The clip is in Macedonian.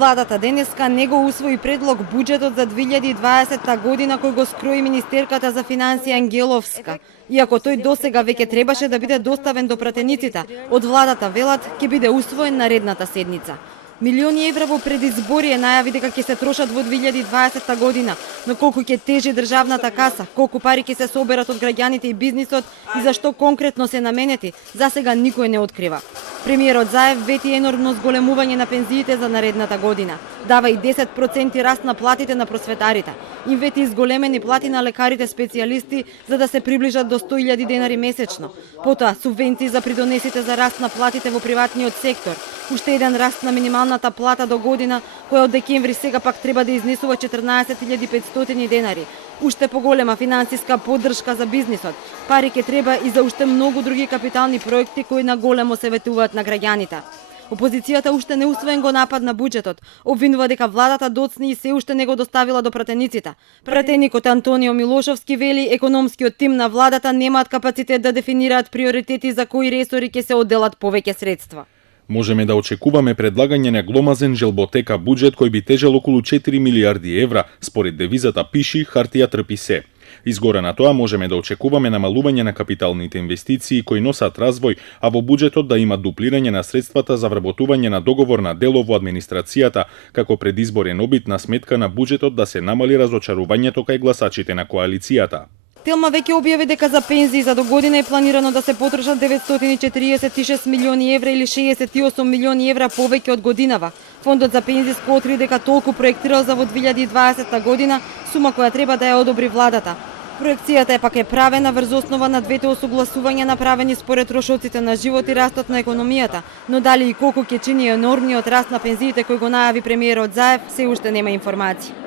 Владата денеска не го усвои предлог буџетот за 2020 година кој го скрои Министерката за финансија Ангеловска. Иако тој досега веќе требаше да биде доставен до пратениците, од владата велат ќе биде усвоен наредната седница. Милиони евра во предизборие најави дека ќе се трошат во 2020 година, но колку ќе тежи државната каса, колку пари ќе се соберат од граѓаните и бизнисот и зашто конкретно се наменети, засега никој не открива. Премиерот Заев вети енормно зголемување на пензиите за наредната година. Дава и 10% раст на платите на просветарите. Им вети зголемени плати на лекарите специјалисти за да се приближат до 100.000 денари месечно. Потоа субвенции за придонесите за раст на платите во приватниот сектор. Уште еден раст на минималната плата до година, која од декември сега пак треба да изнесува 14.500 денари. Уште поголема финансиска поддршка за бизнисот. Пари ќе треба и за уште многу други капитални проекти кои на големо се ветуваат на граѓаните. Опозицијата уште не усвоен го напад на буџетот. Обвинува дека владата доцни и се уште не го доставила до пратениците. Пратеникот Антонио Милошовски вели економскиот тим на владата немаат капацитет да дефинираат приоритети за кои ресори ќе се одделат повеќе средства. Можеме да очекуваме предлагање на гломазен желботека буџет кој би тежел околу 4 милиарди евра, според девизата пиши хартија трпи се. Изгоре на тоа можеме да очекуваме намалување на капиталните инвестиции кои носат развој, а во буџетот да има дуплирање на средствата за вработување на договор на дело во администрацијата, како предизборен обид на сметка на буџетот да се намали разочарувањето кај гласачите на коалицијата. Телма веќе објави дека за пензии за до година е планирано да се потрошат 946 милиони евра или 68 милиони евра повеќе од годинава. Фондот за пензиско откри дека толку проектирал за во 2020 година, сума која треба да ја одобри владата. Проекцијата пак е правена врз основа на двете осогласувања направени според трошоците на живот и растот на економијата, но дали и колку ќе чини енормниот раст на пензиите кој го најави премиерот Заев, се уште нема информации.